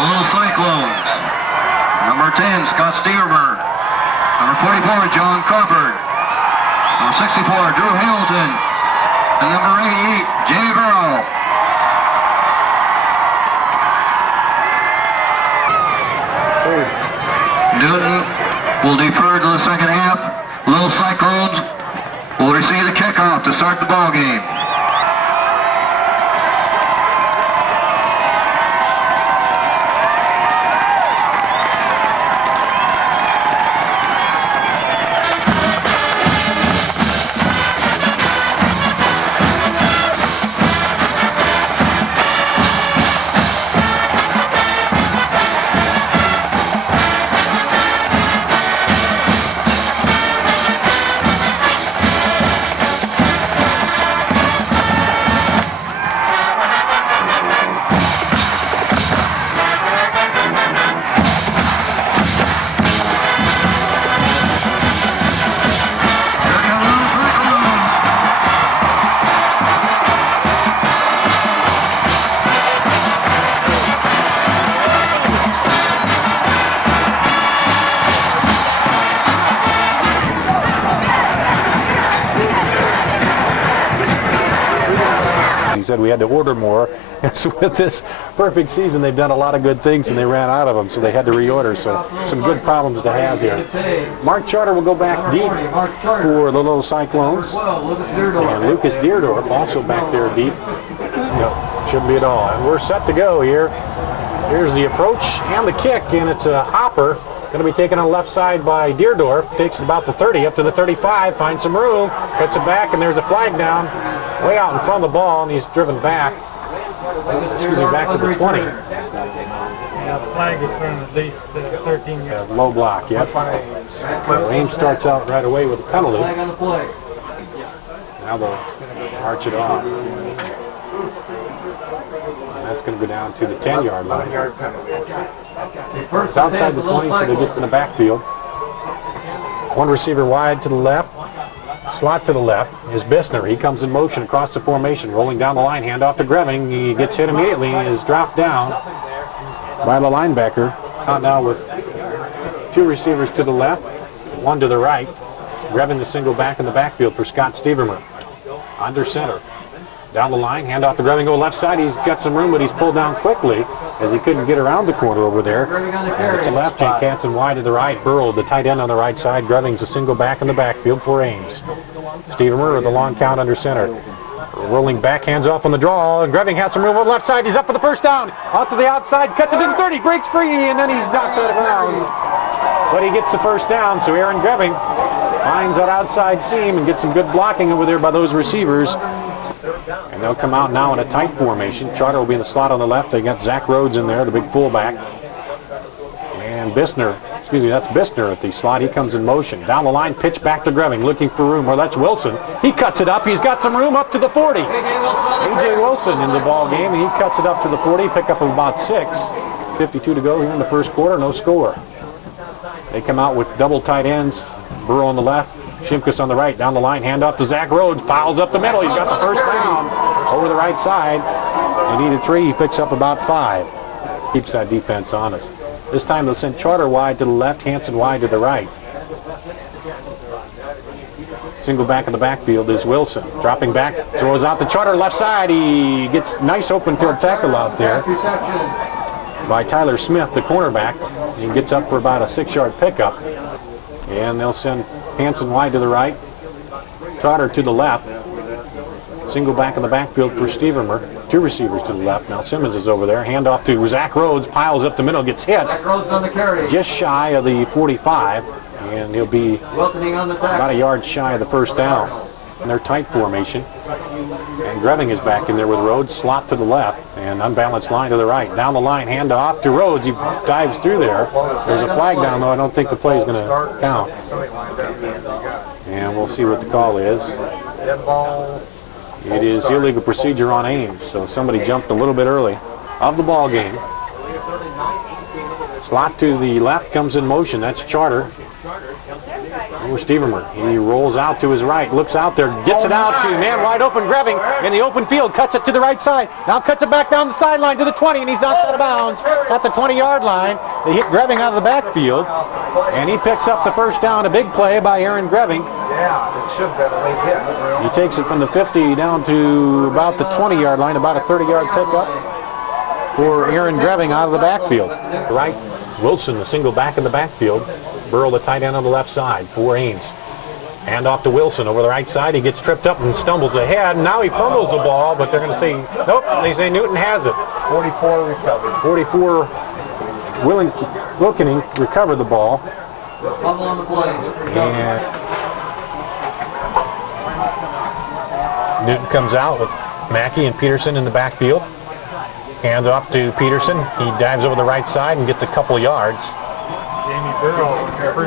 Little Cyclones. Number 10, Scott Stevermer. Number 44, John Crawford. Number 64, Drew Hamilton. And number 88, Jay Burrow. Newton will defer to the second half. Little Cyclones will receive the kickoff to start the ball game. Said we had to order more. So with this perfect season, they've done a lot of good things and they ran out of them, so they had to reorder. So some good problems to have here. Mark Charter will go back deep for the Little Cyclones, and Lucas Deerdorf also back there deep. Yep, shouldn't be at all. And we're set to go here. Here's the approach and the kick, and it's a hopper. Going to be taken on the left side by Deerdorf. Takes it about the 30 up to the 35. Finds some room. Cuts it back, and there's a flag down way out in front of the ball, and he's driven back. Excuse me, back to the 20. Yeah, the flag is from at least 13 yards. Low block, yep. Ames starts out right away with a penalty. Now they'll march it off. And that's going to go down to the 10-yard line. It's outside the 20, so they get in the backfield. One receiver wide to the left. Slot to the left is Bissner. He comes in motion across the formation, rolling down the line, handoff to Greving. He gets hit immediately and is dropped down by the linebacker. Out now with two receivers to the left, one to the right. Greving the single back in the backfield for Scott Stevermer. Under center. Down the line, handoff to Greving, go left side. He's got some room, but he's pulled down quickly as he couldn't get around the corner over there. And to left, and Canson wide to the right. Burrow, the tight end on the right side. Greving's a single back in the backfield for Ames. Stevermer with the long count under center. Rolling back, hands off on the draw, and Greving has some room on the left side. He's up for the first down. Out to the outside, cuts it to the 30, breaks free, and then he's knocked out of bounds. But he gets the first down, so Aaron Greving finds that outside seam and gets some good blocking over there by those receivers. And they'll come out now in a tight formation. Charter will be in the slot on the left. They got Zach Rhodes in there, the big fullback. And Bissner, that's Bissner at the slot. He comes in motion. Down the line, pitch back to Greving, looking for room. Well, that's Wilson. He cuts it up. He's got some room up to the 40. A.J. Wilson in the ball game. He cuts it up to the 40, pick up about 6. 52 to go here in the first quarter, no score. They come out with double tight ends. Burrow on the left. Shimkus on the right, down the line, handoff to Zach Rhodes, fouls up the middle. He's got the first down over the right side. They needed 3, he picks up about 5. Keeps that defense honest. This time they'll send Charter wide to the left, Hanson wide to the right. Single back in the backfield is Wilson. Dropping back, throws out to Charter left side. He gets nice open field tackle out there by Tyler Smith, the cornerback. He gets up for about a 6-yard pickup. And they'll send Hanson wide to the right, Trotter to the left. Single back in the backfield for Stevermer. 2 receivers to the left. Now Simmons is over there. Handoff to Zach Rhodes. Piles up the middle. Gets hit. On the carry. Just shy of the 45. And he'll be about a yard shy of the first down. In their tight formation. And Greving is back in there with Rhodes. Slot to the left. And unbalanced line to the right. Down the line. Handoff to Rhodes. He dives through there. There's a flag down, though. I don't think the play is going to count. And we'll see what the call is. It is illegal procedure on Ames. So somebody jumped a little bit early of the ball game. Slot to the left comes in motion. That's Charter. for Stevermer. He rolls out to his right, looks out there, gets it out to man wide open, Greving in the open field, cuts it to the right side. Now cuts it back down the sideline to the 20, and he's knocked out of bounds at the 20-yard line. They hit Greving out of the backfield, and he picks up the first down. A big play by Aaron Greving. Yeah, it should have been a late hit. He takes it from the 50 down to about the 20-yard line, about a 30-yard pickup for Aaron Greving out of the backfield. Right, Wilson, the single back in the backfield. Burrow, the tight end on the left side for Ames. Hand off to Wilson over the right side. He gets tripped up and stumbles ahead. Now he fumbles the ball, but they're going to say, nope, they say Newton has it. 44 recovered. 44 Wilkening recovered the ball. Fumble on the play. And Newton comes out with Mackey and Peterson in the backfield. Hands off to Peterson. He dives over the right side and gets a couple yards. Jamie Burrow,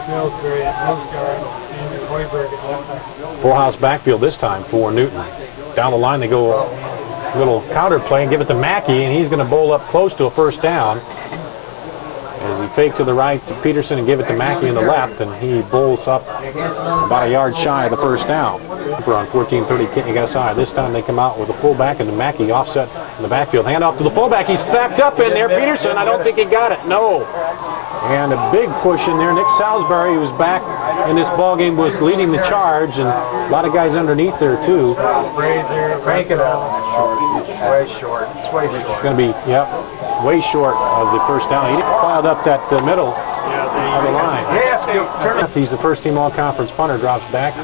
Salisbury at nose guard, Andrew Hoiberg at left tackle. Full house backfield this time for Newton. Down the line they go a little counter play and give it to Mackey, and he's going to bowl up close to a first down. As he faked to the right to Peterson and give it to Mackey in the left, and he bowls up about a yard shy of the first down. We're on 14-30 Kitney side. This time they come out with a fullback and the Mackey offset in the backfield. Hand off to the fullback. He's stacked up in there. Peterson, I don't think he got it. No. And a big push in there. Nick Salisbury, who's back in this ball game, was leading the charge, and a lot of guys underneath there too. Frazier, Crank it up. Short. It's way short. It's way short. It's going to be, yep, way short of the first down. He filed up that middle of the line. Yes, turn it. He's the first team all-conference punter, drops back.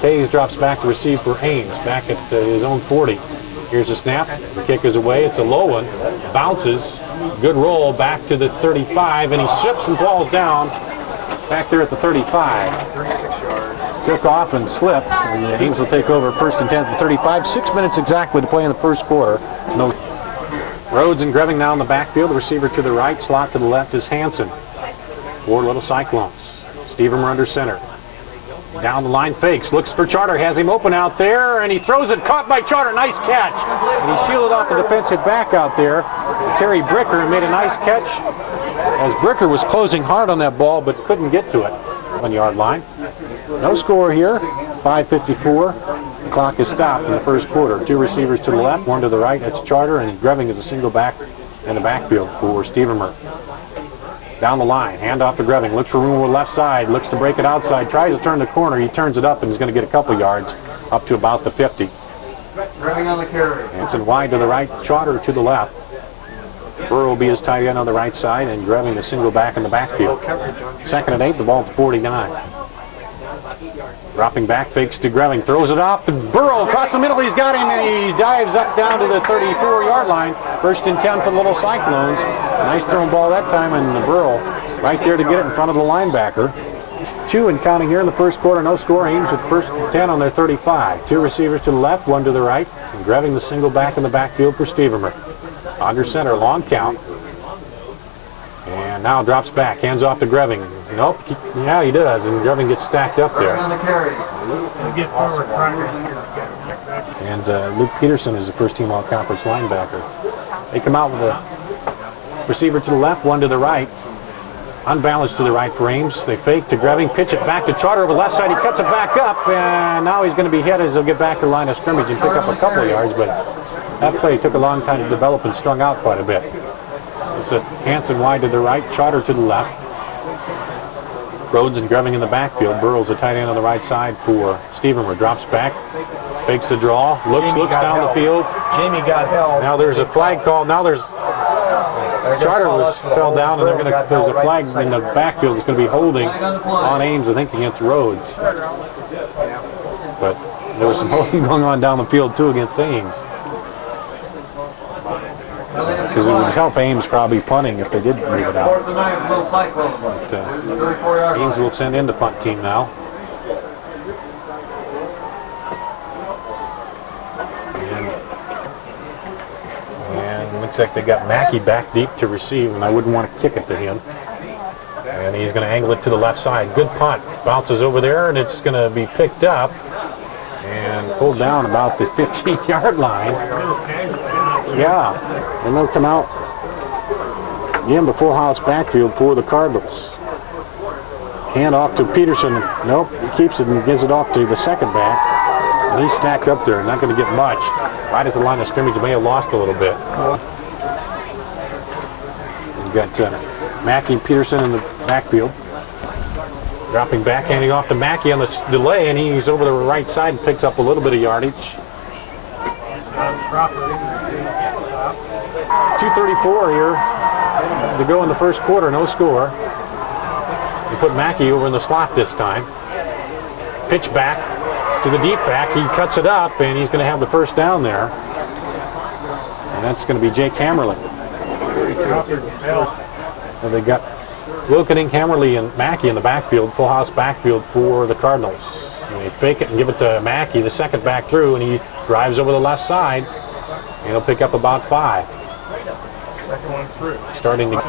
Hayes drops back to receive for Ames, back at his own 40. Here's a snap. The kick is away. It's a low one. Bounces. Good roll back to the 35, and he slips and falls down back there at the 35. 36 yards. Took off and slipped, and Ames will take over first and 10 at the 35. 6 minutes exactly to play in the first quarter. No. Rhodes and Greving now in the backfield. The receiver to the right, slot to the left is Hanson. Four Little Cyclones. Stevermer under center. Down the line, fakes, looks for Charter, has him open out there, and he throws it, caught by Charter, nice catch. And he shielded off the defensive back out there. Terry Bricker made a nice catch as Bricker was closing hard on that ball but couldn't get to it. 1 yard line. No score here, 5:54. The clock is stopped in the first quarter. Two receivers to the left, one to the right, that's Charter, and Greving is a single back in the backfield for Stevermer. Down the line, hand off to Greving, looks for room on the left side, looks to break it outside, tries to turn the corner, he turns it up and he's going to get a couple yards up to about the 50. Greving on the carry. Hanson wide to the right, Charter to the left. Burrow will be his tight end on the right side, and Greving a single back in the backfield. Second and 8, the ball at the 49. Dropping back, fakes to Greving, throws it off to Burrow, across the middle, he's got him, and he dives up down to the 34-yard line. First and 10 for the Little Cyclones. Nice thrown ball that time, and the Burrow right there to get it in front of the linebacker. 2 and counting here in the first quarter, no score. Ames with first and 10 on their 35. Two receivers to the left, one to the right, and Greving the single back in the backfield for Stevermer. Under center, long count. And now drops back, hands off to Greving. Nope, yeah, he does, and Greving gets stacked up there. On the carry. Get forward progress. And Luke Peterson is the first team all-conference linebacker. They come out with a receiver to the left, one to the right. Unbalanced to the right for Ames. They fake to Greving, pitch it back to Charter over the left side. He cuts it back up, and now he's going to be hit as he'll get back to the line of scrimmage and pick up a couple of yards, but that play took a long time to develop and strung out quite a bit. It's a Hanson wide to the right, Charter to the left. Rhodes and Greving in the backfield. Burrow's the tight end on the right side for Stevermer. Drops back, fakes the draw, looks down the field. Jamie got held. Now there's a flag called. Now there's Charter fell down, and there's a flag in the backfield that's going to be holding on Ames, I think, against Rhodes. But there was some holding going on down the field too against Ames. Because it would help Ames probably punting if they did move it out. But, Ames will send in the punt team now. And looks like they got Mackey back deep to receive, and I wouldn't want to kick it to him. And he's going to angle it to the left side. Good punt. Bounces over there, and it's going to be picked up and pulled down about the 15-yard line. Yeah, and they'll come out again the full house backfield for the Cardinals. Hand off to Peterson. Nope, he keeps it and gives it off to the second back. And he's stacked up there, not going to get much. Right at the line of scrimmage, may have lost a little bit. We've got Mackey and Peterson in the backfield. Dropping back, handing off to Mackey on the delay, and he's over the right side and picks up a little bit of yardage. 2:34 here to go in the first quarter, no score. They put Mackey over in the slot this time. Pitch back to the deep back. He cuts it up, and he's going to have the first down there. And that's going to be Jake Hammerly. So they got Wilkening, Hammerly, and Mackey in the backfield, full house backfield for the Cardinals. And they fake it and give it to Mackey, the second back through, and he drives over the left side, and he'll pick up about 5. Second one through. Starting to...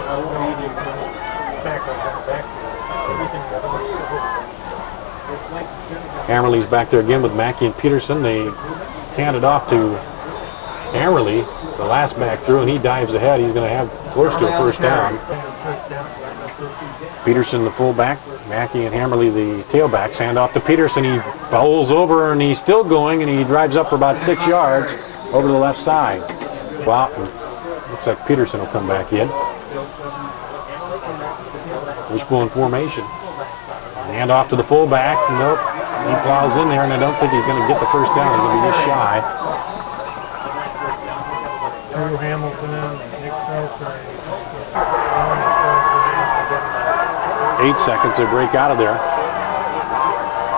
Hammerly's back there again with Mackey and Peterson. They hand it off to Hammerly, the last back through, and he dives ahead. He's going to have close to a first down. Peterson, the fullback, Mackey and Hammerly, the tailbacks, hand off to Peterson. He bowls over, and he's still going, and he drives up for about 6 yards over the left side. Well, looks like Peterson will come back in. Wishbone formation. Hand off to the fullback. Nope. He plows in there, and I don't think he's going to get the first down. He's going to be just shy. Drew Hamilton, Nick Seltzer. 8 seconds to break out of there.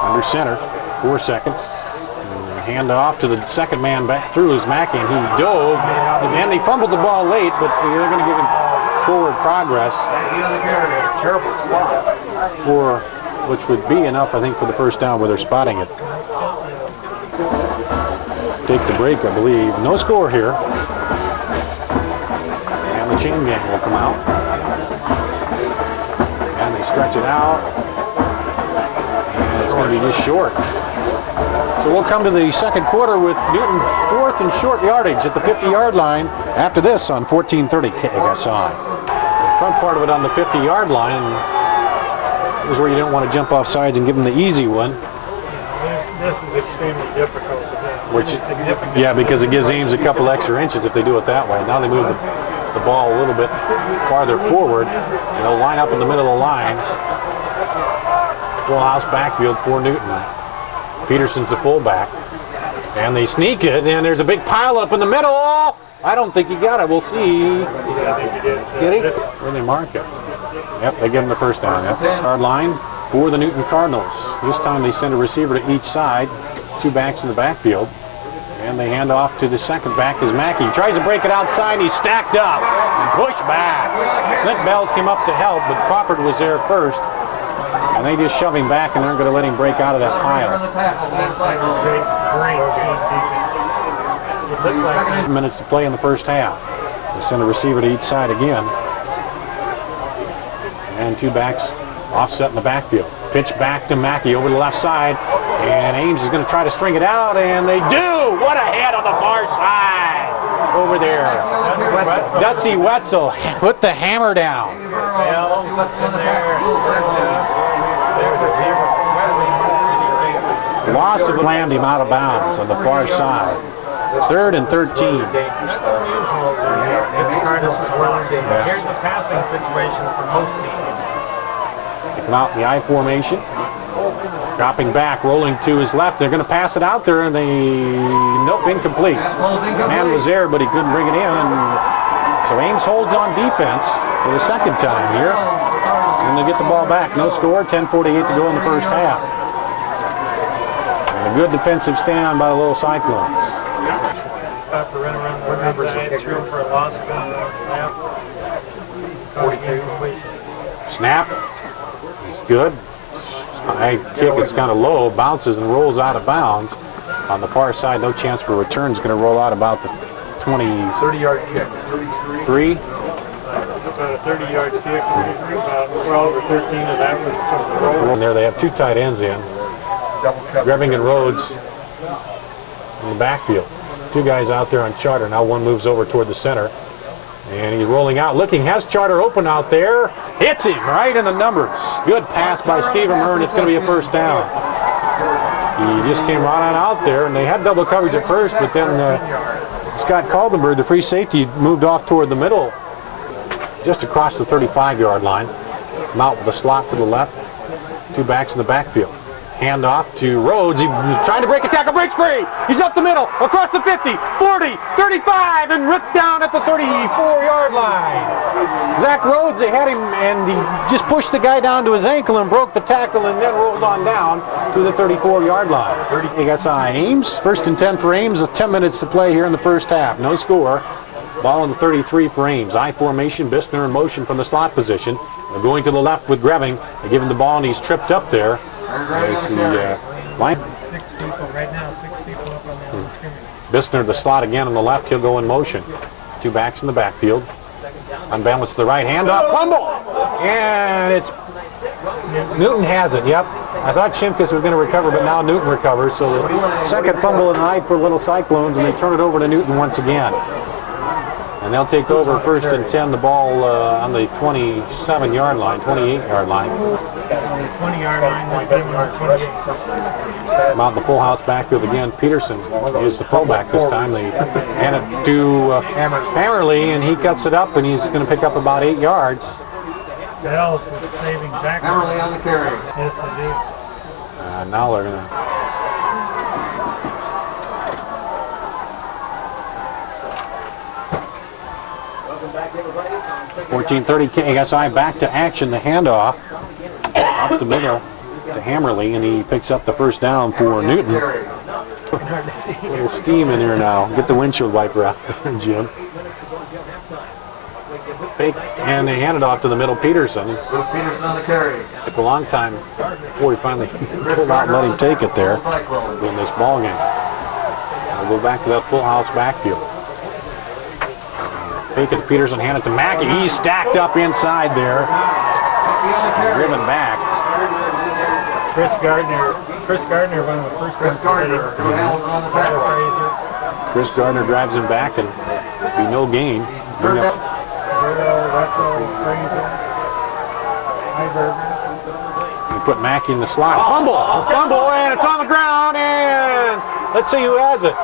Under center. 4 seconds. And hand off to the second man back through is Mackey, and he dove. And they fumbled the ball late, but they're going to give him forward progress. Terrible spot. For which would be enough, I think, for the first down where they're spotting it. Take the break, I believe. No score here. And the chain gang will come out. And they stretch it out. And it's going to be just short. So we'll come to the second quarter with Newton 4th and short yardage at the 50-yard line. After this on 1430 KSI. Front part of it on the 50-yard line. This is where you don't want to jump off sides and give them the easy one. This is extremely difficult. Yeah, because it gives Ames a couple extra inches if they do it that way. Now they move the ball a little bit farther forward, and they'll line up in the middle of the line. Full house backfield for Newton. Peterson's the fullback. And they sneak it, and there's a big pile up in the middle. I don't think he got it. We'll see. Get it? Where they mark it? Yep, they give him the first down. Yep. Yard line for the Newton Cardinals. This time they send a receiver to each side. 2 backs in the backfield. And they hand off to the second back is Mackey. Tries to break it outside. He's stacked up and pushed back. Clint Bells came up to help, but Crawford was there first. And they just shove him back, and they're going to let him break out of that pile. 8 minutes to play in the first half. They send a receiver to each side again. And 2 backs offset in the backfield. Pitch back to Mackey over the left side. And Ames is going to try to string it out, and they do! What a head on the far side! Over there. Dutzy Wetzel put the hammer down. Loss of landed him out of bounds on the far side. 3rd and 13. Here's the passing situation for most teams. They come out in the I formation. Dropping back, rolling to his left. They're going to pass it out there, and nope, incomplete. Man was there, but he couldn't bring it in. And so Ames holds on defense for the second time here. And they get the ball back. No score, 10:48 to go in the first half. And a good defensive stand by the little Cyclones. Stop the run around the number 9 through for a loss of 42. Snap is good. High kick is kind of low, bounces and rolls out of bounds. On the far side, no chance for return. Is going to roll out about the 30-yard kick. 3. About a 30-yard kick. About 12 or 13 of that was from the roll. And there they have 2 tight ends in. Greving and Rhodes in the backfield. 2 guys out there on charter. Now one moves over toward the center. And he's rolling out, looking, has Charter open out there. Hits him right in the numbers. Good pass by Stephen Murray, and it's going to be a first down. He just came right on out there, and they had double coverage at first, but then Scott Kaldenberg, the free safety, moved off toward the middle, just across the 35-yard line. Out with a slot to the left. Two backs in the backfield. Hand off to Rhodes. He's trying to break a tackle, breaks free. He's up the middle, across the 50, 40, 35, and ripped down at the 34-yard line. Zach Rhodes, they had him, and he just pushed the guy down to his ankle and broke the tackle and then rolled on down to the 34-yard line. ASI Ames, 1st and 10 for Ames, with 10 minutes to play here in the first half. No score. Ball on the 33 for Ames. I formation, Bissner in motion from the slot position. They're going to the left with Greving. They give him the ball, and he's tripped up there. As the line. 6 people right now, 6 people up on the line of scrimmage. Bissner, the slot again on the left. He'll go in motion. Two backs in the backfield. Unbalanced to the right. Hand off. Fumble! And it's Newton has it. Yep. I thought Shimkus was going to recover, but now Newton recovers. So the second fumble of the night for Little Cyclones, and they turn it over to Newton once again. And they'll take over 1st and 10, the ball on the 27-yard line, 28-yard line. 20-yard line, this time on 28. About the full house backfield again. Peterson is the fullback this time. They hand it to Hammerly, and he cuts it up, and he's going to pick up about 8 yards. Bells with saving back. Hammerly on the carry. Yes, they do. Now they're going to... 14:30 KSI back to action. The handoff up the middle to Hammerly, and he picks up the first down for Newton. A little steam in here now. Get the windshield wiper out, Jim. Fake, and they hand it off to the middle, Peterson. Peterson on the carry. Took a long time before he finally pulled out and let him take it there in this ball game. We'll go back to that full house backfield. Fake it to Peterson, hand it to Mackey. He's stacked up inside there. Driven back. Chris Gardner, one of the first ones to hit him. Chris Gardner drives him back, and be no gain. Bring up. You put Mackey in the slot. Fumble, and it's on the ground, and let's see who has it.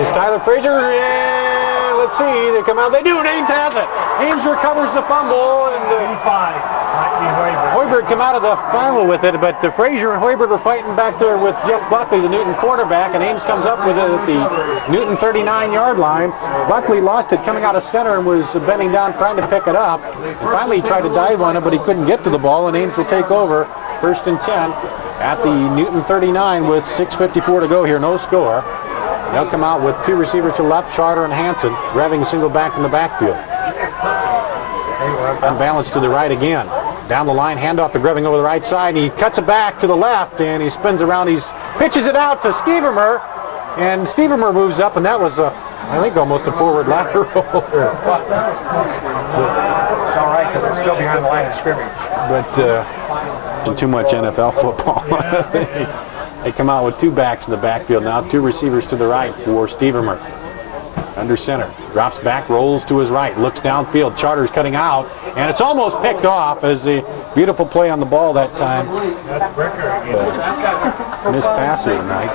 It's Tyler Frazier, and let's see, they come out. They do it. Ames has it. Ames recovers the fumble, and Hoiberg come out of the final with it, but Frazier and Hoiberg are fighting back there with Jeff Buckley, the Newton quarterback, and Ames comes up with it at the Newton 39-yard line. Buckley lost it coming out of center and was bending down trying to pick it up. And finally he tried to dive on it, but he couldn't get to the ball, and Ames will take over 1st and 10 at the Newton 39 with 6:54 to go here, no score. They'll come out with two receivers to the left, Charter and Hanson, grabbing a single back in the backfield. Unbalanced to the right again. Down the line, handoff to Greving over the right side. He cuts it back to the left, and he spins around. He pitches it out to Stevermer, and Stevermer moves up, and that was, I think, almost a forward lateral. It's all right, because it's still behind the line of scrimmage. But too much NFL football. They come out with two backs in the backfield now, two receivers to the right for Stevermer. Under center, drops back, rolls to his right, looks downfield. Charter's cutting out, and it's almost picked off as a beautiful play on the ball that time. Missed passer tonight.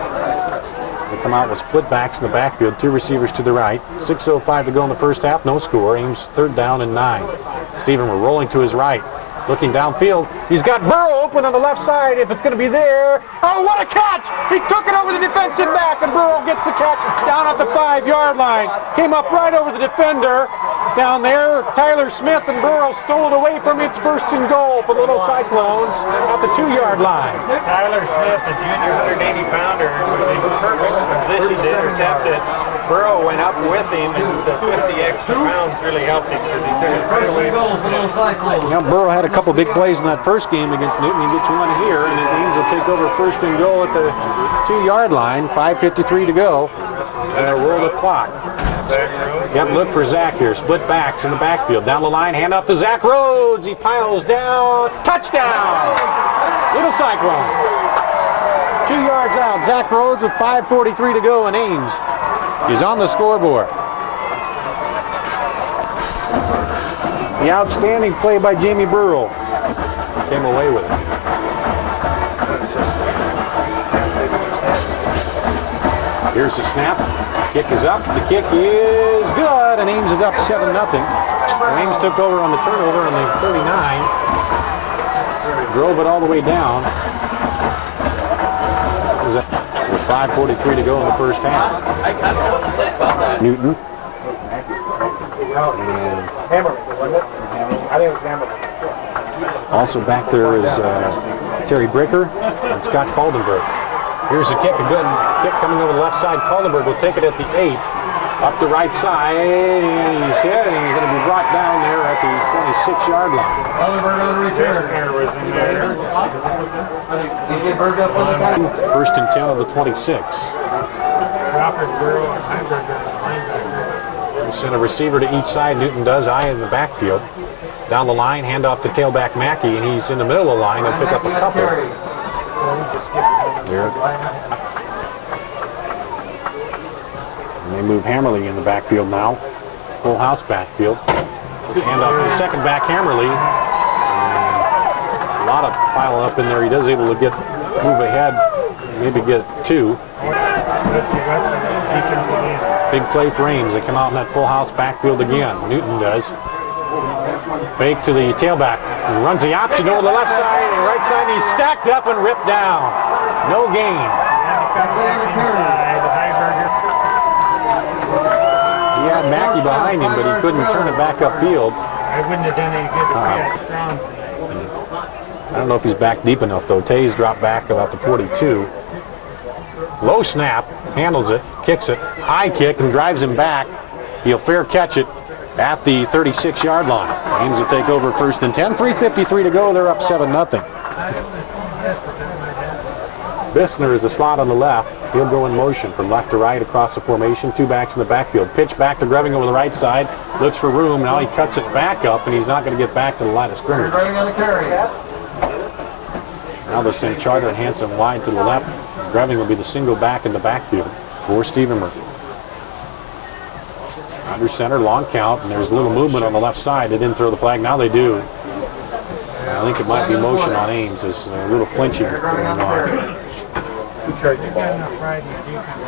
They come out with split backs in the backfield, two receivers to the right. 6:05 to go in the first half, no score. Ames 3rd down and 9. Stevermer rolling to his right. Looking downfield, he's got Burrow open on the left side if it's going to be there. Oh, what a catch! He took it over the defensive back, and Burrow gets the catch down at the 5-yard line. Came up right over the defender down there. Tyler Smith and Burrow stole it away from its 1st and goal for Little Cyclones at the 2-yard line. Tyler Smith, the junior 180-pounder, was in perfect position to intercept it. Burrow went up with him, and the 50 extra pounds really helped him because he took it right away from Smith. Now, Burrow had a couple big plays in that first game against Newton. He gets one here, and his Ames will take over 1st and goal at the 2-yard line. 5:53 to go. And they'll roll the clock. Got to look for Zach here. Split backs in the backfield. Down the line, hand off to Zach Rhodes. He piles down. Touchdown! Little Cyclone. 2 yards out. Zach Rhodes with 5:43 to go, and Ames is on the scoreboard. The outstanding play by Jamie Burrow. Came away with it. Here's the snap. Kick is up. The kick is good, and Ames is up 7-0. So Ames took over on the turnover on the 39. Drove it all the way down. With 5:43 to go in the first half. Newton. Also back there is Terry Bricker and Scott Caldenberg. Here's a kick, a good kick coming over the left side. Caldenberg will take it at the 8, up the right side, and he's hit, and he's going to be brought down there at the 26-yard line. First and 10 of the 26. Send a receiver to each side. Newton does. Eye in the backfield. Down the line, hand off to tailback Mackey, and he's in the middle of the line. He'll pick up a couple. There. And they move Hammerly in the backfield now. Full house backfield. Hand off to the second back, Hammerly. And a lot of piling up in there. He does able to move ahead, maybe get 2. Big play for Ames. They come out in that full house backfield again. Newton does. Fake to the tailback. He runs the option over the left side and right side. And he's stacked up and ripped down. No gain. He had Mackey behind him, but he couldn't turn it back upfield. I wouldn't have done any good to catch strong. I don't know if he's back deep enough, though. Tays dropped back about the 42. Low snap, handles it, kicks it, high kick, and drives him back. He'll fair catch it at the 36-yard line. Ames will take over first and 10. 3:53 to go. They're up 7-0. Bissner is the slot on the left. He'll go in motion from left to right across the formation. 2 backs in the backfield. Pitch back to Greving over the right side. Looks for room. Now he cuts it back up, and he's not going to get back to the line of scrimmage. Now they'll send Charter and Hanson wide to the left. Greving will be the single back in the backfield for Stevenmer. Under center, long count, and there's a little movement on the left side. They didn't throw the flag. Now they do. I think it might be motion on Ames. There's a little flinching going on.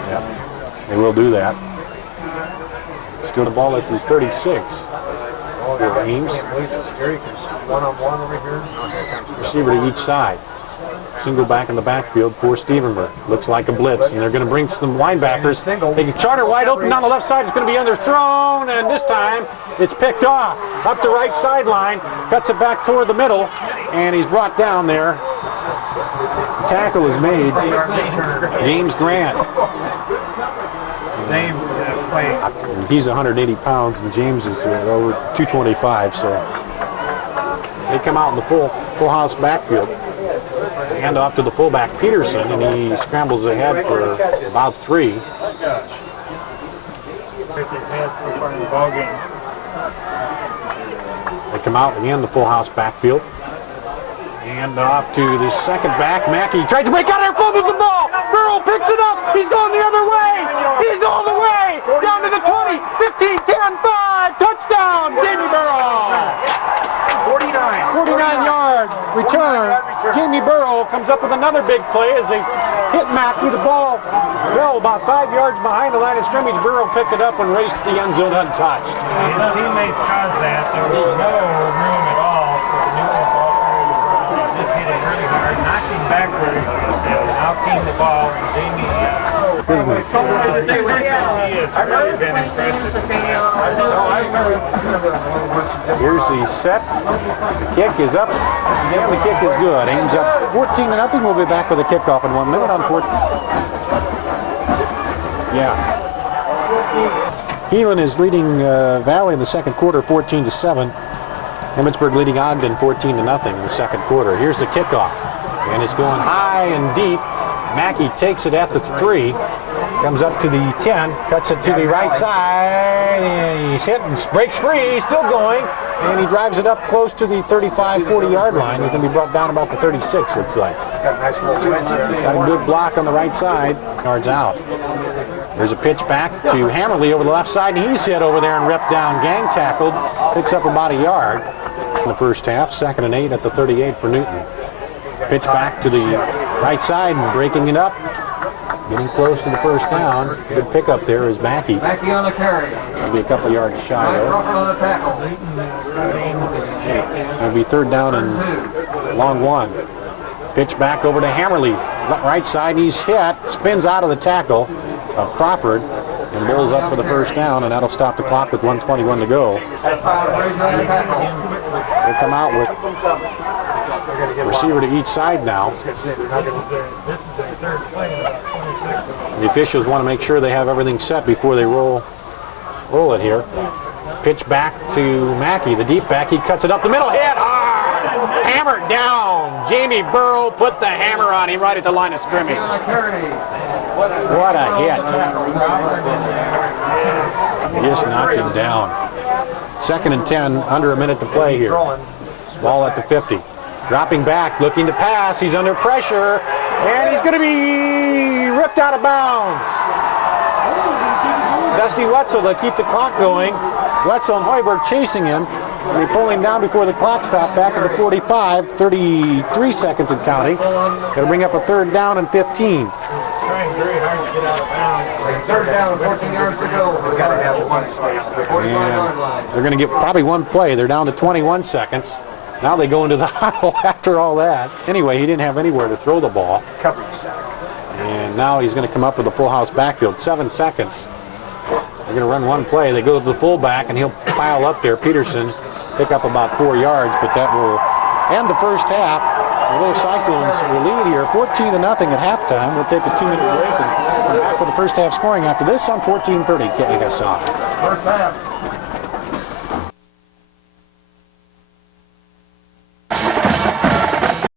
Yeah, they will do that. Still the ball at the 36 for Ames. Receiver to each side. Single back in the backfield for Stevenberg. Looks like a blitz, and they're going to bring some linebackers. They can Charter wide open down the left side. It's going to be underthrown, and this time it's picked off. Up the right sideline, cuts it back toward the middle, and he's brought down there. The tackle is made. James Grant. He's 180 pounds, and James is over 225, so they come out in the full house backfield. Hand off to the fullback Peterson, and he scrambles ahead for about 3. They come out again, the full house backfield. Hand off to the second back, Mackey tries to break out there, fumbles the ball. Burrow picks it up. He's going the other way. He's all the way down to the 20, 15, 10, 5. Touchdown, Jamie Burrow. 49-yard return. Jamie Burrow comes up with another big play as they hit Mackey. The ball fell about 5 yards behind the line of scrimmage. Burrow picked it up and raced the end zone untouched. His teammates caused that. There was no room at all for the Newton ball carrier. He just hit it really hard, knocked him back where he should have been. Out came the ball, and Jamie Isn't it? he has really been impressive. Here's the set. The kick is up. And the kick is good. Ames up 14-0. We'll be back with a kickoff in 1 minute on 14. Yeah. Heelan is leading Valley in the second quarter 14-7. Emmitsburg leading Ogden 14-0 in the second quarter. Here's the kickoff. And it's going high and deep. Mackey takes it at the 3. Comes up to the 10, cuts it to the right side, and he's hit and breaks free, still going, and he drives it up close to the 35-40-yard line. He's going to be brought down about the 36, looks like. Got a good block on the right side, yards out. There's a pitch back to Hammerly over the left side, and he's hit over there and ripped down, gang tackled, picks up about a yard in the first half. 2nd and 8 at the 38 for Newton. Pitch back to the right side and breaking it up. Getting close to the first down. Good pickup there is Mackey. Mackey on the carry. That'll be a couple yards shy Mike though. Crawford on the tackle. It'll be 3rd down and long 1. Pitch back over to Hammerly. Right side, he's hit. Spins out of the tackle of Crawford and rolls up for the first down, and that'll stop the clock with 1:21 to go. That's Frazier on the tackle. They come out with receiver to each side now. The officials want to make sure they have everything set before they roll it here. Pitch back to Mackey, the deep back. He cuts it up the middle. Hit hard. Hammered down. Jamie Burrow put the hammer on him right at the line of scrimmage. On the carry. What a hit. Just knocked him down. 2nd and 10, under a minute to play here. Ball at the 50. Dropping back, looking to pass. He's under pressure, and he's going to be ripped out of bounds. Dusty Wetzel to keep the clock going. Wetzel and Hoiberg chasing him. And they pull him down before the clock stopped back at the 45. 33 seconds and counting. Going to bring up a 3rd down and 15. Trying very hard to get out of bounds. 3rd down and 14 yards to go. We've got to have one slate. 45-yard line. They're going to get probably one play. They're down to 21 seconds. Now they go into the huddle after all that. Anyway, he didn't have anywhere to throw the ball. Coverage sack. And now he's going to come up with a full house backfield. 7 seconds. They're going to run one play. They go to the fullback, and he'll pile up there. Peterson pick up about 4 yards, but that will end the first half. The little Cyclones will lead here 14-0 at halftime. We'll take a 2-minute break and come back with the first half scoring after this on 14:30 KSI. First half.